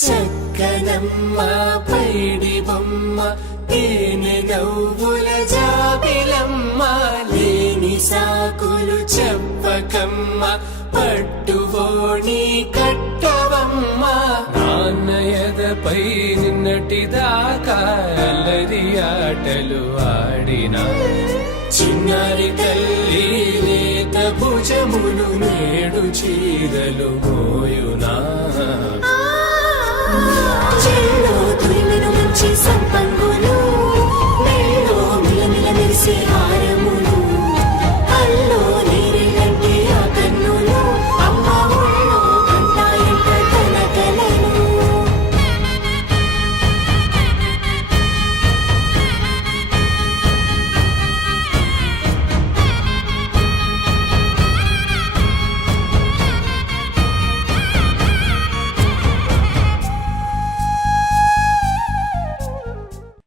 చక్కనమ్మ పైడి బొమ్మ తేనె నవ్వుల జాబిలమ్మ లేని సాకులు చెప్పకమ్మ పట్టువోణి కట్టవమ్మ నాన్నయదపై నిన్నటిదాకా అల్లరి ఆటలు ఆడినా చిన్నారి తల్లి లేత భుజములు నేడు చీరలు మోయునా